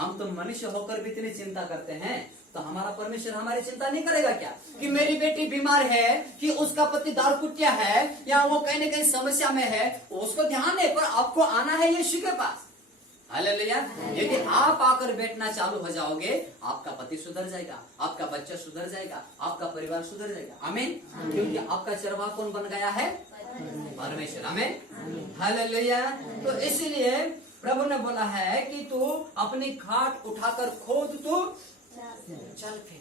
हम तो मनुष्य होकर भी इतनी चिंता करते हैं, तो हमारा परमेश्वर हमारी चिंता नहीं करेगा क्या? कि मेरी बेटी बीमार है, कि उसका पति दारू कुटिया है, या वो कहीं न कहीं समस्या में है, उसको ध्यान है, पर आपको आना है यीशु के पास। हालेलुया। यदि आप आकर बैठना चालू हो जाओगे, आपका पति सुधर जाएगा, आपका बच्चा सुधर जाएगा, आपका परिवार सुधर जाएगा। आमीन। क्योंकि आपका चरवाहा कौन बन गया है? परमेश्वर। आमीन। हालेलुया। तो इसलिए प्रभु ने बोला है कि तू अपनी खाट उठाकर खुद तू चल, फिर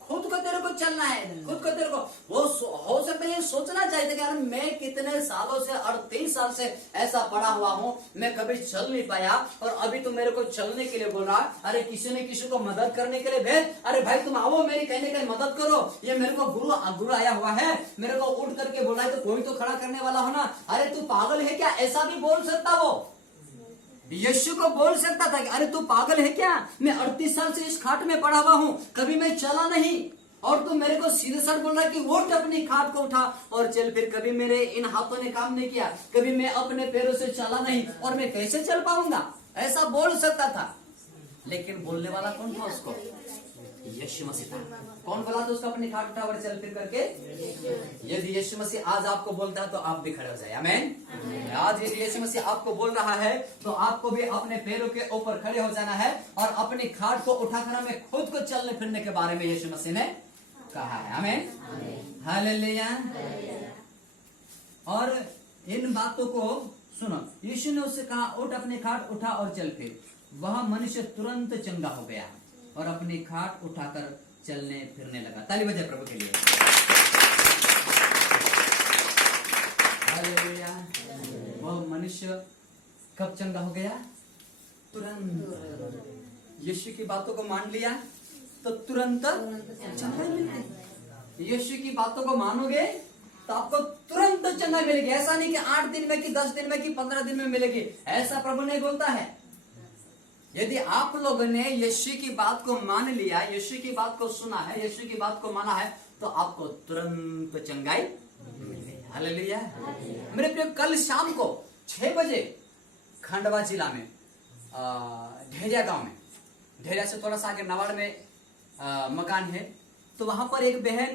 खुद को तेरे को चलना है, खुद को तेरे को वो हो सकता है सोचना चाहिए कि यार मैं कितने सालों से 38 साल से ऐसा पड़ा हुआ हूँ, मैं कभी चल नहीं पाया, और अभी तो मेरे को चलने के लिए बोल रहा। अरे किसी ने किसी को मदद करने के लिए भेज, अरे भाई तुम आओ मेरी कहने के लिए मदद करो, ये मेरे को गुरु आया हुआ है, मेरे को उठ करके बोला है, तो कोई तो खड़ा करने वाला हो ना। अरे तू पागल है क्या? ऐसा भी बोल सकता वो यीशु को बोल सकता था कि अरे तू पागल है क्या? मैं 38 साल से इस खाट में पड़ा हुआ हूँ, कभी मैं चला नहीं, और तू मेरे को सीधे सर बोल रहा है कि उठ अपनी खाट को उठा और चल। फिर कभी मेरे इन हाथों ने काम नहीं किया, कभी मैं अपने पैरों से चला नहीं, और मैं कैसे चल पाऊंगा? ऐसा बोल सकता था। लेकिन बोलने वाला कौन था उसको? यीशु मसीह था। कौन बोला था उसको अपनी खाट उठा और चल फिर करके? यदि यीशु मसीह आज आपको बोलता है तो आप भी खड़े हो जाए। आमीन। आज यदि यीशु मसीह आपको बोल रहा है तो आपको भी अपने पैरों के ऊपर खड़े हो जाना है और अपनी खाट को उठाकर हमें खुद को चलने फिरने के बारे में यीशु मसीह ने कहा है। आमीन। हालेलुया। और इन बातों को सुनो, यीशु ने उससे कहा उठ अपनी खाट उठा और चल फिर। वह मनुष्य तुरंत चंगा हो गया और अपनी खाट उठाकर चलने फिरने लगा। ताली बजाए प्रभु के लिए। हालेलुया। वह मनुष्य कब चंगा हो गया? तुरंत। यीशु की बातों को मान लिया तो तुरंत चंगा मिलेगा। यीशु की बातों को मानोगे तो आपको तुरंत चंगा मिलेगी। ऐसा नहीं कि 8 दिन में, कि 10 दिन में, कि 15 दिन में मिलेगी, ऐसा प्रभु नहीं बोलता है। यदि आप लोगों ने यीशु की बात को मान लिया, यीशु की बात को सुना है, यीशु की बात को माना है, तो आपको तुरंत चंगाई मिलेगी। हालेलुया। मेरे प्रिय, कल शाम को 6 बजे खंडवा जिला में ढेरिया गांव में, ढेरिया से थोड़ा सा आगे नवाड़ में मकान है, तो वहां पर एक बहन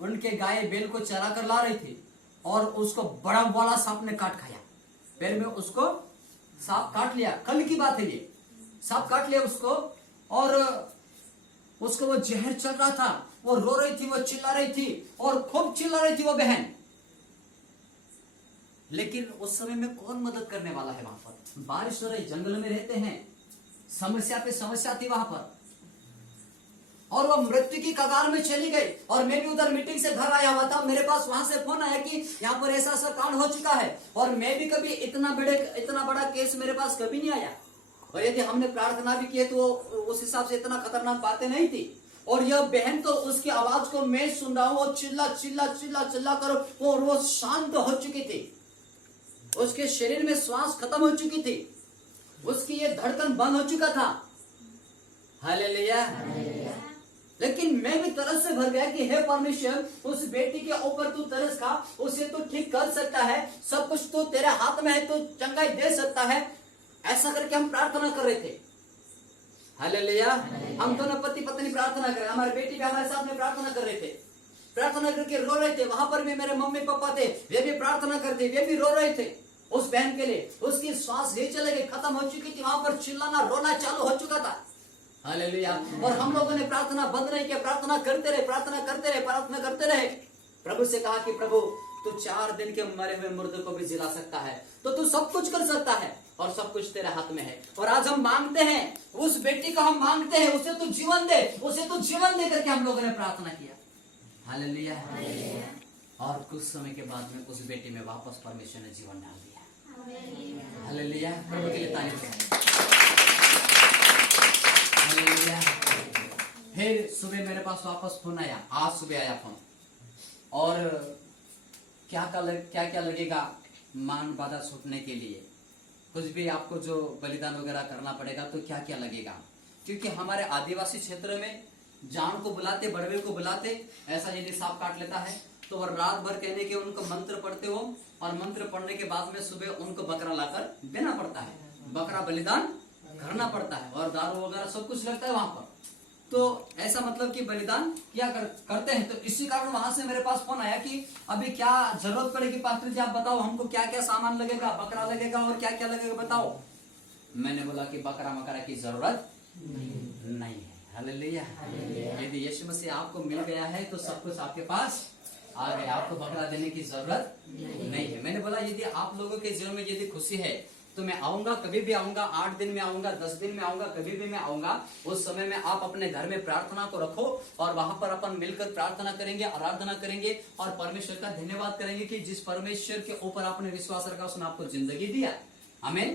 उनके गाय बैल को चरा कर ला रही थी और उसको बड़ा बड़ा सांप ने काट खाया। पैर में उसको सांप काट लिया। कल की बात है ये। सांप काट लिया उसको, और उसको वो जहर चल रहा था, वो रो रही थी, वो चिल्ला रही थी, और खूब चिल्ला रही थी वो बहन। लेकिन उस समय में कौन मदद करने वाला है? वहां पर बारिश हो रही, जंगल में रहते हैं, समस्या पे समस्या थी वहां पर, और वो मृत्यु की कगार में चली गई। और मैं भी उधर मीटिंग से घर आया हुआ था, मेरे पास वहां से फोन आया कि यहाँ पर ऐसा ऐसा कांड हो चुका है, और मैं भी कभी इतना बड़ा केस मेरे पास कभी नहीं आया, और यदि हमने प्रार्थना भी की तो उस हिसाब से इतना खतरनाक बातें नहीं थी। और यह बहन तो उसकी आवाज को मैं सुन रहा हूँ, वो चिल्ला चिल्ला चिल्ला चिल्ला कर वो शांत हो चुकी थी, उसके शरीर में श्वास खत्म हो चुकी थी, उसकी ये धड़कन बंद हो चुका था। हालेलुया। लेकिन मैं भी तरस से भर गया कि हे परमेश्वर, उस बेटी के ऊपर तू तरस खा, उसे तू ठीक कर सकता है, सब कुछ तो तेरे हाथ में है, तू चंगाई दे सकता है। ऐसा करके हम प्रार्थना कर रहे थे। हालेलुया। हम दोनों पति पत्नी प्रार्थना कर रहे, हमारी बेटी भी हमारे साथ में प्रार्थना कर रहे थे, प्रार्थना करके रो रहे थे। वहां पर भी मेरे मम्मी पापा थे, वे भी प्रार्थना करते, वे भी रो रहे थे उस बहन के लिए। उसकी श्वास ले चले गई, खत्म हो चुकी थी, वहां पर चिल्लाना रोना चालू हो चुका था। हालेलुया। और हम लोगों ने प्रार्थना बंद नहीं किया, प्रार्थना करते रहे, प्रार्थना करते रहे, प्रार्थना करते रहे। प्रभु से कहा कि प्रभु तू 4 दिन के मरे हुए मुर्दे को भी जिला सकता है, तो तू सब कुछ कर सकता है, और सब कुछ तेरे हाथ में है। और आज हम मांगते हैं, उस बेटी को हम मांगते हैं, उसे तू जीवन दे, उसे तू जीवन दे करके हम लोगों ने प्रार्थना किया। हालेलुया। और कुछ समय के बाद में उस बेटी में वापस परमेश्वर ने जीवन डाल दिया। हालेलुया। प्रभु के लिए तारीफ है। फिर सुबह मेरे पास वापस फोन आया, आज सुबह आया फोन, और क्या क्या लगेगा मान बाधा छूटने के लिए, कुछ भी आपको जो बलिदान वगैरह करना पड़ेगा, तो क्या क्या लगेगा। क्योंकि हमारे आदिवासी क्षेत्र में जान को बुलाते, बड़वे को बुलाते, ऐसा यदि सांप काट लेता है तो वह रात भर कहने के उनको मंत्र पढ़ते हो, और मंत्र पढ़ने के बाद में सुबह उनको बकरा लाकर देना पड़ता है, बकरा बलिदान भरना पड़ता है और दारू वगैरह सब कुछ लगता है वहां पर। तो ऐसा मतलब कि बलिदान किया करते हैं। तो इसी कारण वहां से मेरे पास फोन आया कि अभी क्या जरूरत पड़ेगी पास्टर जी, आप बताओ हमको क्या क्या सामान लगेगा, बकरा लगेगा और क्या क्या लगेगा बताओ। मैंने बोला कि बकरा मकरा की जरूरत नहीं है। हालेलुया। यदि यीशु मसीह आपको मिल गया है तो सब कुछ आपके पास आ गया, आपको बकरा देने की जरूरत नहीं है। मैंने बोला यदि आप लोगों के जीवन में यदि खुशी है तो मैं आऊंगा, कभी भी आऊंगा, 8 दिन में आऊंगा, 10 दिन में आऊंगा, कभी भी मैं आऊंगा। उस समय में आप अपने घर में प्रार्थना को रखो और वहां पर अपन मिलकर प्रार्थना करेंगे, आराधना करेंगे और परमेश्वर का धन्यवाद करेंगे कि जिस परमेश्वर के ऊपर आपने विश्वास रखा उसने आपको जिंदगी दिया। आमीन।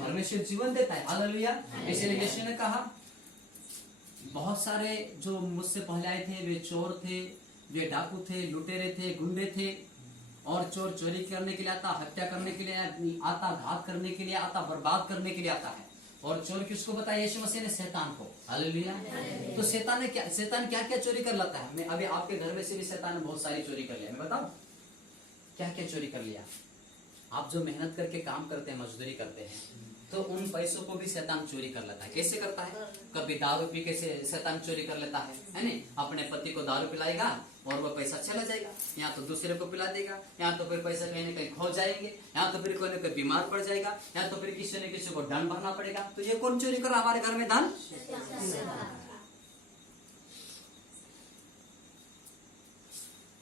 परमेश्वर जीवन देता है। हालेलुया। इसलिए यीशु ने कहा बहुत सारे जो मुझसे पहले आए थे वे चोर थे, वे डाकू थे, लुटेरे थे, गुंडे थे। और चोर चोरी करने के लिए आता, हत्या करने के लिए आता, घात करने के लिए आता, बर्बाद करने के लिए आता है। और चोर किसको बताया? यीशु मसीह ने शैतान को। हालेलुया। तो शैतान क्या क्या चोरी कर लेता है? मैं अभी आपके घर में से भी शैतान ने बहुत सारी चोरी कर लिया। मैं बताऊं क्या क्या चोरी कर लिया? आप जो मेहनत करके काम करते हैं, मजदूरी करते हैं, तो उन पैसों को भी शैतान चोरी कर लेता है। कैसे करता है? कभी दारू पी के शैतान चोरी कर लेता है नहीं? अपने पति को दारू पिलाएगा और वो पैसा चला जाएगा, या तो दूसरे को पिला देगा, या तो फिर पैसा कहीं न कहीं खो जाएंगे, या तो फिर कोई न कोई बीमार पड़ जाएगा, या तो फिर किसी न किसी को दंड भरना पड़ेगा। तो ये कौन चोरी कर रहा हमारे घर में? धन।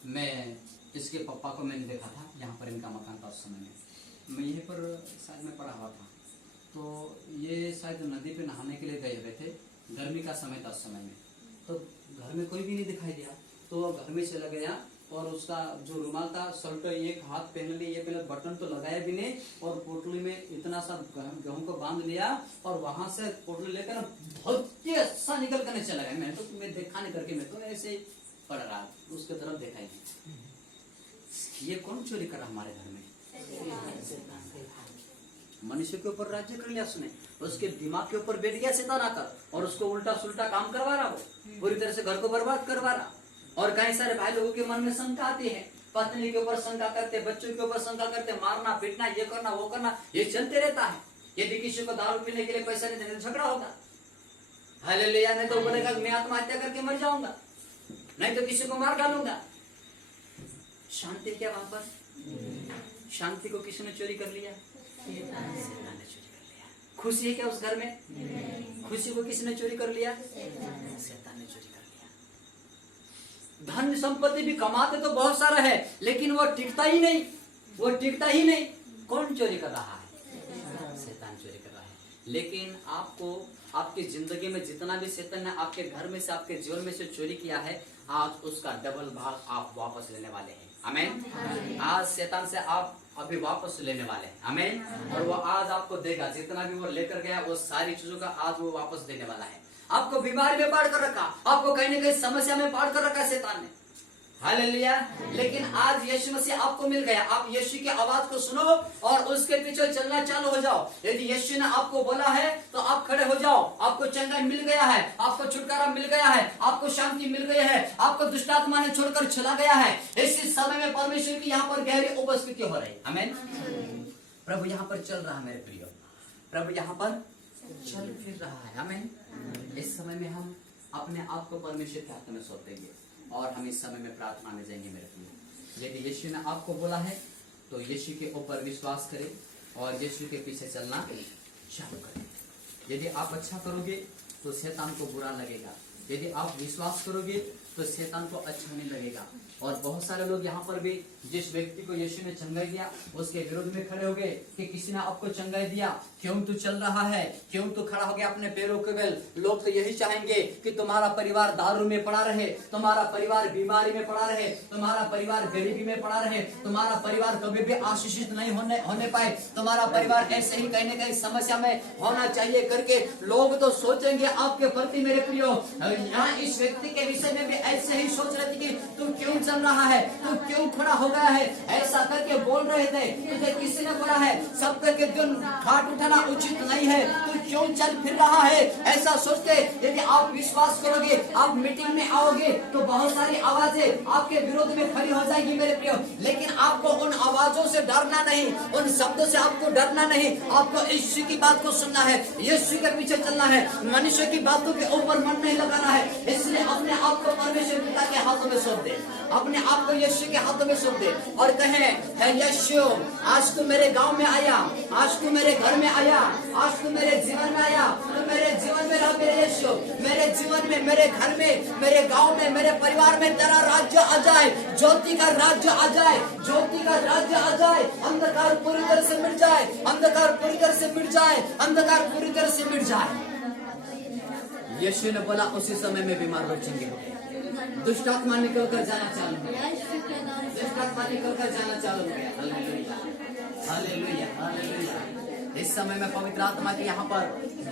मैं इसके पापा को मैंने देखा था, यहाँ पर इनका मकान था। उस समय में मैं यहीं पर शायद में पढ़ा हुआ था। तो ये शायद नदी पे नहाने के लिए गए हुए थे, गर्मी का समय था उस समय में। तो घर में कोई भी नहीं दिखाई दिया, तो घर में चला गया और उसका जो रुमाल था शर्ट एक हाथ पहन ली, ये पहले बटन तो लगाया भी नहीं, और पोटली में इतना सा गेहूं को बांध लिया और वहां से पोटली लेकर बहुत सा निकल करने चला गया। मैं देखा नहीं करके मैं तो ऐसे ही पड़ रहा, उसके तरफ देखा ही नहीं। ये कौन चोरी करा हमारे घर में? मनुष्य के ऊपर राज्य कर लिया उसने, उसके दिमाग के ऊपर बैठ गया शैतान आकर और उसको उल्टा सुल्टा काम करवा रहा, वो पूरी तरह से घर को बर्बाद करवा रहा। और कई सारे भाई लोगों के मन में शंका आती है, पत्नी के ऊपर शंका करते, बच्चों के ऊपर शंका करते, मारना पीटना, ये करना वो करना, ये चलते रहता है। यदि किसी को दारू पीने के लिए पैसा नहीं देने तो झगड़ा होगा। हालेलुया। नहीं तो बोलेगा मैं आत्महत्या करके मर जाऊंगा, नहीं तो किसी को मार डालूंगा। शांति क्या वहां पर? शांति को किसी ने चोरी कर लिया? शैतान ने चोरी कर लिया। खुशी है क्या उस घर में? खुशी को किसने चोरी कर लिया? शैतान ने चोरी कर लिया। धन संपत्ति भी कमाते तो बहुत सारा है, लेकिन वो टिकता ही नहीं, वो टिकता ही नहीं। कौन चोरी कर रहा है? शैतान चोरी कर रहा है। लेकिन आपको आपकी जिंदगी में जितना भी शैतान ने आपके घर में से, आपके जीवन में से चोरी किया है, आज उसका डबल भाग आप वापस लेने वाले हैं। आमीन। आज शैतान से आप अभी वापस लेने वाले हैं। आमीन। और वो आज आपको देगा, जितना भी वो लेकर गया वो सारी चीजों का आज वो वापस देने वाला है। आपको बीमारी में पाड़ कर रखा, आपको कहीं न कहीं समस्या में पाड़ कर रखा शैतान ने। हालेलुया। लेकिन आज यीशु मसीह आपको मिल गया। आप यीशु की आवाज को सुनो और उसके पीछे चलना चालू हो जाओ। यदि यीशु ने आपको बोला है तो आप खड़े हो जाओ। आपको चंगाई मिल गया है, आपको छुटकारा मिल गया है, आपको शांति मिल गई है, आपको दुष्टात्मा ने छोड़कर चला गया है। इसी समय में परमेश्वर की यहाँ पर गहरी उपस्थिति हो रही। आमीन। प्रभु यहाँ पर चल रहा है मेरे प्रियो, प्रभु यहाँ पर चल फिर रहा है। आमीन। इस समय में हम अपने आप को परमेश्वर के हाथ में सौंप देंगे और हम इस समय में प्रार्थना में जाएंगे मेरे प्रिय। यदि यीशु ने आपको बोला है तो यीशु के ऊपर विश्वास करें और यीशु के पीछे चलना चालू करें। यदि आप अच्छा करोगे तो शैतान को बुरा लगेगा, यदि आप विश्वास करोगे तो शैतान को अच्छा नहीं लगेगा। और बहुत सारे लोग यहाँ पर भी जिस व्यक्ति को यीशु ने चंगाई दिया उसके विरोध में खड़े हो गए कि किसी ने आपको चंगाई दिया, क्यों तू चल रहा है, क्यों तू खड़ा हो गया अपने पैरों के बल। लोग तो यही चाहेंगे कि तुम्हारा परिवार दारू में पड़ा रहे, तुम्हारा परिवार बीमारी में पड़ा रहे, तुम्हारा परिवार गरीबी में पड़ा रहे, तुम्हारा परिवार कभी भी आशीषित नहीं होने पाए, तुम्हारा परिवार ऐसे ही कहीं न कहीं समस्या में होना चाहिए करके लोग तो सोचेंगे आपके प्रति मेरे प्रियो। यहाँ इस व्यक्ति के विषय में भी ऐसे ही सोच रहे थे कि तू क्यों चल रहा है, तू क्यों खड़ा हो गया है, ऐसा करके बोल रहे थे, तुझे किसी ने बोला है सब करके दिन घाट उठाना उचित नहीं है, तू क्यों चल फिर रहा है, ऐसा सोचते। यदि आप विश्वास करोगे, आप मीटिंग में आओगे तो बहुत सारी आवाजें आपके विरोध में खड़ी हो जाएगी मेरे प्रियो, लेकिन आपको उन आवाजों से डरना नहीं, उन शब्दों से आपको डरना नहीं, आपको यीशु की बात को सुनना है, यीशु के पीछे चलना है, मनुष्य की बातों के ऊपर मन नहीं लगाना है। इसलिए अपने आप को परमेश्वर पिता के हाथों में सौंप दे, अपने आप को यीशु के हाथों में सौंप दे और कहे, हे यीशु, आज तू मेरे गांव में आया, आज तू मेरे घर में आया, आज तू मेरे जीवन में आया, तू मेरे जीवन में रह मेरे यीशु, मेरे जीवन में, मेरे घर में, मेरे गांव में, मेरे परिवार में तेरा राज्य आ जाए, ज्योति का राज्य आ जाए, ज्योति का राज्य आ जाए, अंधकार पूरी तरह से मिट जाए, अंधकार पूरी तरह से मिट जाए, अंधकार पूरी तरह से मिट जाए। यीशु ने बोला उसी समय में बीमार बच्चे हो, दुष्ट आत्मा निकल कर जाना चालू हो गया, दुष्ट आत्मा निकल कर जाना चालू हो गया। Hallelujah, hallelujah, hallelujah. इस समय में पवित्र आत्मा की यहाँ पर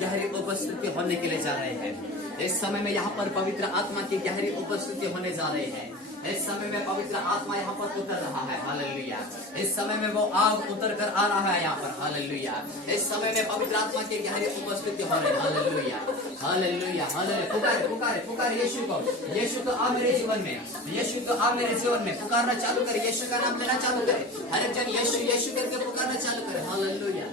गहरी उपस्थिति होने के लिए जा रहे हैं, इस समय में यहाँ पर पवित्र आत्मा की गहरी उपस्थिति होने जा रही है, इस समय में पवित्र आत्मा यहाँ पर उतर रहा है। हालेलुया, इस समय में वो आग उतर कर आ रहा है यहाँ पर। हालेलुया, इस समय में पवित्र आत्मा की गहरी उपस्थिति हो रही है। Hallelujah, hallelujah, hallelujah. पुकारे, पुकारे, पुकारे यीशु को, यीशु तो आ मेरे जीवन में, यीशु तो आ मेरे जीवन में, पुकारना चालू करे, यीशु का नाम लेना चालू करे, हर एक जन यीशु यीशु करके पुकारना चालू करे। हालेलुया।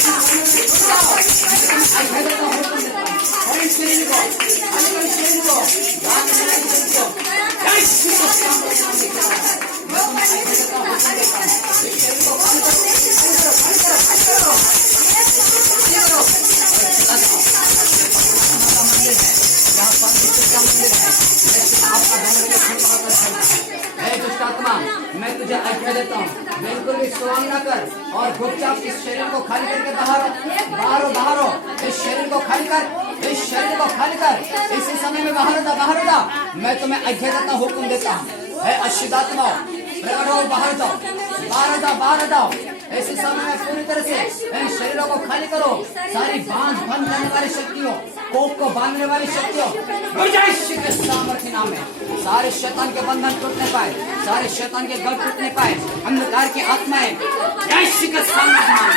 शरीर को खाली करो, शरीर को दुष्ट आत्मा, मैं तुझे आज्ञा देता हूँ, बिल्कुल भी स्वांग न कर और चुपचाप इस शरीर को खाली करके बाहर बाहर हो। इस शरीर को खाली कर, इस शरीर को खाली कर, इसी समय में बाहर जा। मैं तुम्हें आज्ञा देता हूँ, हुक्म देता हूँ। अशुद्ध आत्मा प्रकट हो, बाहर जाओ। ऐसे समय में पूरी तरह से इन शरीरों को खाली करो। सारी बांध बंद करने वाली शक्तियों, कोप को बांधने वाली शक्तियों, के सामर्थ्य नाम में सारे शैतान के बंधन टूटने पाए, सारे शैतान के गढ़ टूटने पाए। अंधकार की आत्माएं जय के सामर्थ्य नाम में,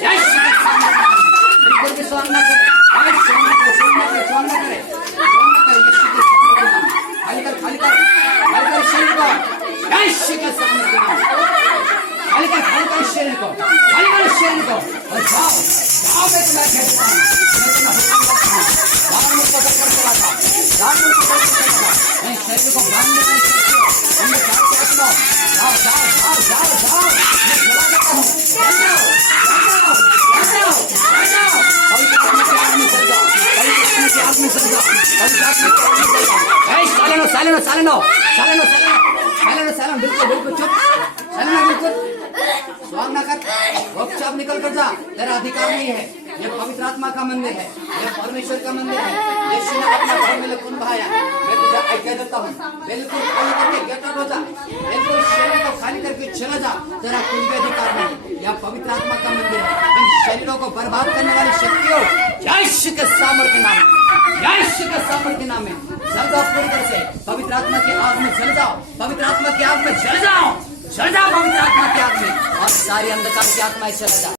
जय के सामर्थ्य नाम में बिल्कुल भी स्वांग न करे, स्वांग न करे, खाली कर शरीर को, जय के सामर्थ्य नाम, खाली कर शरीर को और जाओ। मैं तुम्हें कहता हूँ, मैं तुम्हें हुक्म देता हूँ, दान में पकड़ कर चलाता, शरीर को बांधने की शक्ति हमने जाओ, मैं चला देता हूँ, बिल्कुल चुप, बिल्कुल स्वांग न कर, चुपचाप निकल कर जा। तेरा अधिकार नहीं है। ये पवित्र आत्मा का मंदिर है, ये परमेश्वर का मंदिर है। यीशु ने अपना घर में खून बहाया। मैं तुझे आज्ञा देता हूँ, बिल्कुल खाली करके गेट आउट हो जा, बिल्कुल शरीर को खाली करके चला जा। तेरा कोई भी अधिकार नहीं। यह पवित्र आत्मा का मंदिर है। इन शरीरों को बर्बाद करने वाली शक्तियों, यीशु के सामर्थ्य नाम, यीशु के सामर्थ्य नाम में जल जाओ पूरी तरह से। पवित्र आत्मा की आग में जल जाओ, पवित्र आत्मा की आग में जल जाओ, पवित्र आत्मा की आग में, और सारी अंधकार की आत्माएं चला जाओ।